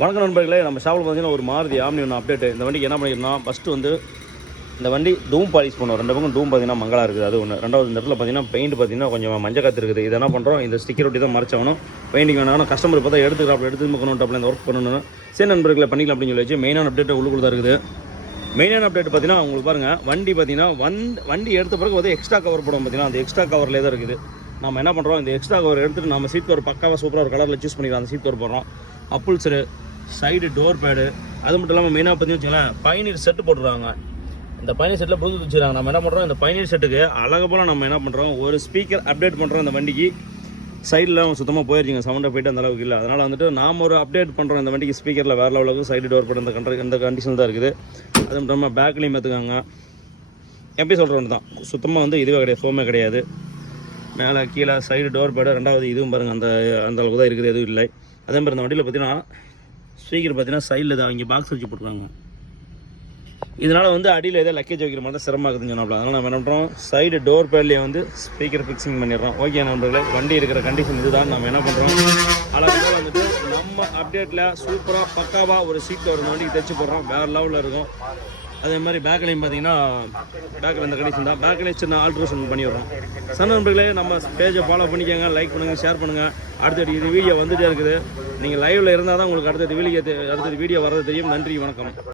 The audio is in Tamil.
வணக்கம் நண்பர்களே, நம்ம ஷாப்பில் பார்த்தீங்கன்னா ஒரு மாருதி ஆம்னி ஒன்று அப்டேட். இந்த வண்டிக்கு என்ன பண்ணியிருந்தோம், ஃபஸ்ட்டு வந்து இந்த வண்டி டூம் பாலிஷ் பண்ணுவோம். ரெண்டு பக்கம் டூம் பார்த்தீங்கன்னா மங்களா இருக்குது, அது ஒன்று. ரெண்டாவது இந்த இடத்துல பார்த்தீங்கன்னா பெயிண்ட் பார்த்தீங்கன்னா கொஞ்சம் மஞ்சள் காற்று இருக்குது. இது என்ன பண்ணுறோம், இந்த ஸ்டிக்கர் ஒட்டி தான் மறைச்சாகணும். பெயிண்டிங் வேணாலும் கஸ்டமர் பார்த்தா எடுத்துக்கிறாப்புல எடுத்து கொண்டு இந்த ஒர்க் பண்ணணும். சரி நண்பர்களை பண்ணிக்கலாம் அப்படின்னு சொல்லி வச்சு மெயினான அப்டேட் உள்ளுக்குள்ள தான் இருக்குது. மெயினான அப்டேட் பார்த்தீங்கன்னா உங்களுக்கு பாருங்கள், வண்டி பார்த்தீங்கன்னா வண்டி எடுத்த பிறகு வந்து எக்ஸ்ட்ரா கவர் போடும். பார்த்தீங்கன்னா அந்த எக்ஸ்ட்ரா கவரில் தான் இருக்குது. நம்ம என்ன பண்ணுறோம், இந்த எக்ஸ்ட்ரா கவர் எடுத்துகிட்டு நம்ம சீட் கவர் பக்காவாக சூப்பராக ஒரு கலரில் சூஸ் பண்ணிக்கலாம். அந்த சீட் கவர் போடுறோம். அப்பல்சரு, சைடு டோர் பேடு, அது மட்டும் இல்லாமல் மெயினாக பார்த்தீங்கன்னு வச்சுக்கலாம் பயனீர் செட்டு போட்டுருவாங்க. இந்த பயனீர் செட்டில் ப்ளூடூத் வச்சுருக்காங்க. நம்ம என்ன பண்ணுறோம், இந்த பயனீர் செட்டுக்கு அழகு போல் நம்ம என்ன பண்ணுறோம், ஒரு ஸ்பீக்கர் அப்டேட் பண்ணுறோம். இந்த வண்டிக்கு சைடில் சுத்தமாக போயிருச்சிங்க, சவுண்டாக போய்ட்டு அந்த அளவுக்கு இல்லை. அதனால் வந்துட்டு நாம் ஒரு அப்டேட் பண்ணுறோம் இந்த வண்டிக்கு. ஸ்பீக்கரில் வேறு லெவலுக்கு சைடு டோர் பேடு இந்த கண்டிஷன் தான் இருக்குது. அது மட்டும் இல்லாமல் பேக்லேயும் பார்த்துக்காங்க. எப்படி சொல்கிறோன்னு தான், சுத்தமாக வந்து இதுவே கிடையாது, ஃபோமே கிடையாது. மேலே கீழே சைடு டோர் பேடு. ரெண்டாவது இதுவும் பாருங்கள், அந்த அளவுக்கு தான் இருக்குது, எதுவும் இல்லை. அதே மாதிரி இந்த வண்டியில் பார்த்தீங்கன்னா ஸ்பீக்கர் பார்த்தீங்கன்னா சைடில் தான் இங்கே பாக்ஸ் வச்சு போட்டுருக்காங்க. இதனால் வந்து அடியில் எதாவது லக்கேஜ் வைக்கிற மாதிரி தான் சிரமமாக இருக்குதுன்னு சொன்னாப்ல. அதனால் நம்ம என்ன பண்ணுறோம், சைடு டோர் பேட்லேயே வந்து ஸ்பீக்கர் ஃபிக்ஸிங் பண்ணிடுறோம். ஓகே நண்பர்களே, வண்டி இருக்கிற கண்டிஷன் இதுதான். நம்ம என்ன பண்ணுறோம், அழகாக வந்துட்டு நம்ம அப்டேட்டில் சூப்பராக பக்காவாக ஒரு சீட் கவர் இந்த வண்டிக்கு தைச்சி போடுறோம். வேறு லெவலில் இருக்கும். அதே மாதிரி பேக்லையும் பார்த்தீங்கன்னா பேக்கில் இந்த கண்டிஷன் தான். பேக்கில் சின்ன ஆல்ட்ரேஷன் பண்ணிடுறோம். சன் நண்பர்களே, நம்ம பேஜை ஃபாலோ பண்ணிக்கோங்க, லைக் பண்ணுங்கள், ஷேர் பண்ணுங்கள். அடுத்தது இது வீடியோ வந்துகிட்டே இருக்குது. நீங்கள் லைவில் இருந்தால் தான் உங்களுக்கு அடுத்தது வீடியோ வர்றது தெரியும். நன்றி, வணக்கம்.